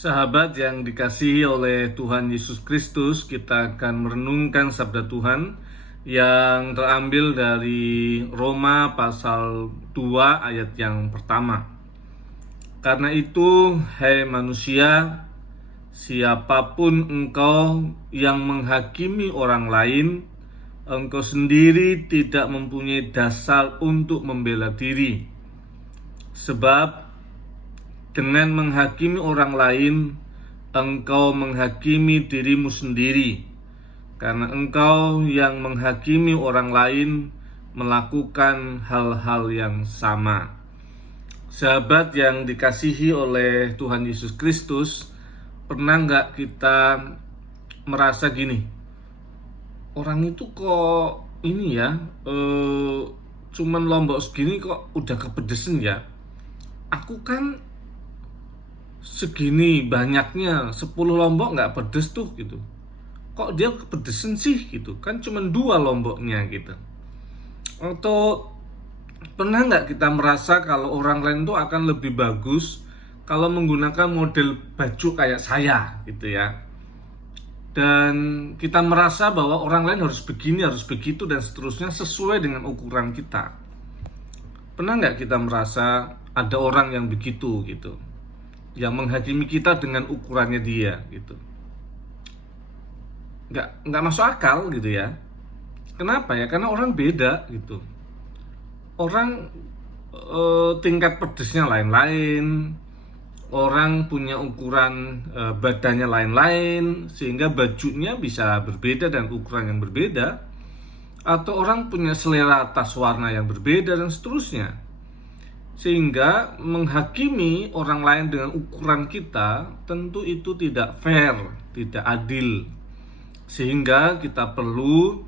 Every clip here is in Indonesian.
Sahabat yang dikasihi oleh Tuhan Yesus Kristus, kita akan merenungkan sabda Tuhan yang terambil dari Roma pasal 2 ayat yang pertama. Karena itu, hai manusia, siapapun engkau yang menghakimi orang lain, engkau sendiri tidak mempunyai dasar untuk membela diri. Sebab dengan menghakimi orang lain, engkau menghakimi dirimu sendiri, karena engkau yang menghakimi orang lain melakukan hal-hal yang sama. Sahabat yang dikasihi oleh Tuhan Yesus Kristus, pernah nggak kita merasa gini, orang itu kok ini ya, cuman lombok segini kok udah kepedesan ya. Aku kan segini banyaknya 10 lombok nggak pedes tuh gitu, kok dia kepedesan sih gitu, kan cuma 2 lomboknya gitu. Atau pernah nggak kita merasa kalau orang lain tuh akan lebih bagus kalau menggunakan model baju kayak saya gitu ya, dan kita merasa bahwa orang lain harus begini, harus begitu, dan seterusnya sesuai dengan ukuran kita. Pernah nggak kita merasa ada orang yang begitu gitu, yang menghakimi kita dengan ukurannya dia gitu? Nggak masuk akal gitu ya. Kenapa ya? Karena orang beda gitu. Orang tingkat pedesnya lain-lain, orang punya ukuran badannya lain-lain, sehingga bajunya bisa berbeda dan ukuran yang berbeda. Atau orang punya selera tas warna yang berbeda dan seterusnya. Sehingga menghakimi orang lain dengan ukuran kita tentu itu tidak fair, tidak adil. Sehingga kita perlu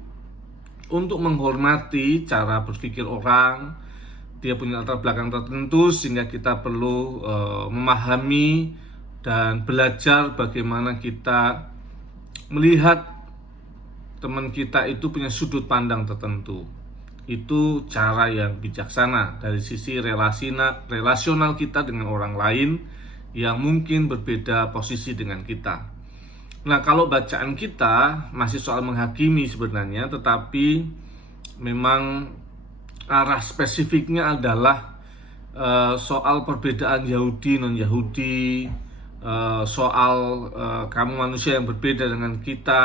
untuk menghormati cara berpikir orang. Dia punya latar belakang tertentu, sehingga kita perlu memahami dan belajar bagaimana kita melihat teman kita itu punya sudut pandang tertentu. Itu cara yang bijaksana dari sisi relasional kita dengan orang lain yang mungkin berbeda posisi dengan kita. Nah, kalau bacaan kita masih soal menghakimi sebenarnya, tetapi memang arah spesifiknya adalah soal perbedaan Yahudi non-Yahudi, soal kamu manusia yang berbeda dengan kita,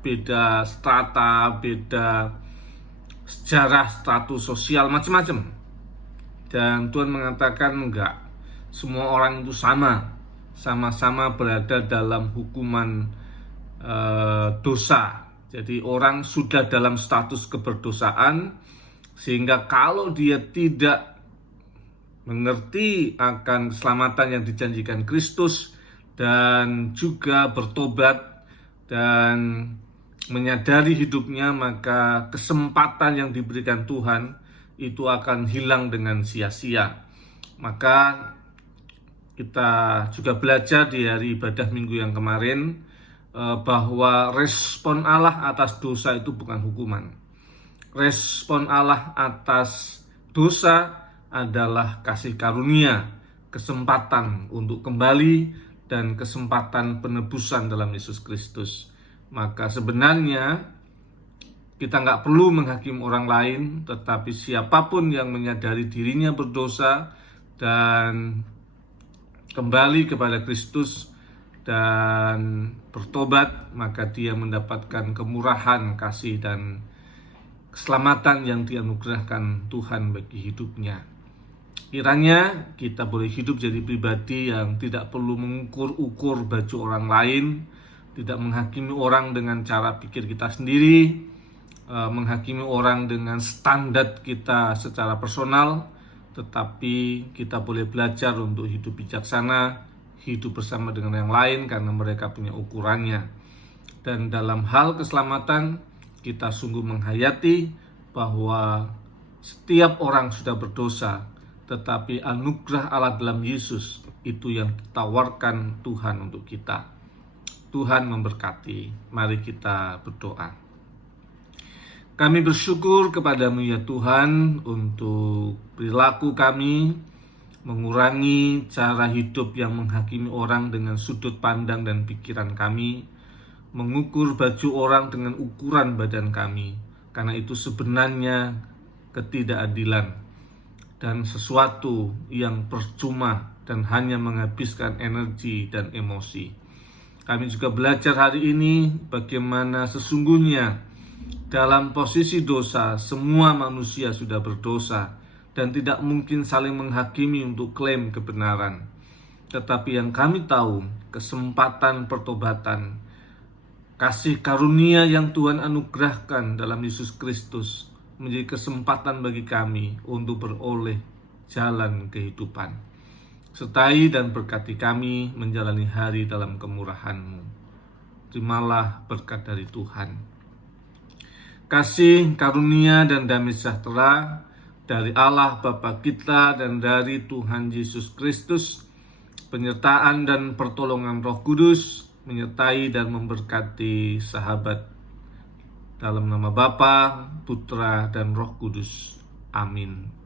beda strata, beda sejarah, status sosial, macam-macam. Dan Tuhan mengatakan enggak, semua orang itu sama-sama berada dalam hukuman dosa. Jadi orang sudah dalam status keberdosaan, sehingga kalau dia tidak mengerti akan keselamatan yang dijanjikan Kristus dan juga bertobat dan menyadari hidupnya, maka kesempatan yang diberikan Tuhan itu akan hilang dengan sia-sia. Maka kita juga belajar di hari ibadah minggu yang kemarin bahwa respon Allah atas dosa itu bukan hukuman. Respon Allah atas dosa adalah kasih karunia, kesempatan untuk kembali, dan kesempatan penebusan dalam Yesus Kristus. Maka sebenarnya kita nggak perlu menghakimi orang lain, tetapi siapapun yang menyadari dirinya berdosa dan kembali kepada Kristus dan bertobat, maka dia mendapatkan kemurahan, kasih, dan keselamatan yang dianugerahkan Tuhan bagi hidupnya. Kiranya kita boleh hidup jadi pribadi yang tidak perlu mengukur-ukur baju orang lain, tidak menghakimi orang dengan cara pikir kita sendiri, menghakimi orang dengan standar kita secara personal, tetapi kita boleh belajar untuk hidup bijaksana, hidup bersama dengan yang lain karena mereka punya ukurannya. Dan dalam hal keselamatan, kita sungguh menghayati bahwa setiap orang sudah berdosa, tetapi anugerah Allah dalam Yesus itu yang ditawarkan Tuhan untuk kita. Tuhan memberkati. Mari kita berdoa. Kami bersyukur kepadamu ya Tuhan untuk perilaku kami, mengurangi cara hidup yang menghakimi orang dengan sudut pandang dan pikiran kami, mengukur baju orang dengan ukuran badan kami, karena itu sebenarnya ketidakadilan dan sesuatu yang percuma dan hanya menghabiskan energi dan emosi. Kami juga belajar hari ini bagaimana sesungguhnya dalam posisi dosa semua manusia sudah berdosa dan tidak mungkin saling menghakimi untuk klaim kebenaran. Tetapi yang kami tahu, kesempatan pertobatan, kasih karunia yang Tuhan anugerahkan dalam Yesus Kristus menjadi kesempatan bagi kami untuk beroleh jalan kehidupan. Sertai dan berkati kami menjalani hari dalam kemurahan-Mu. Terimalah berkat dari Tuhan. Kasih, karunia, dan damai sejahtera dari Allah Bapa kita dan dari Tuhan Yesus Kristus, penyertaan dan pertolongan Roh Kudus menyertai dan memberkati sahabat dalam nama Bapa, Putra, dan Roh Kudus. Amin.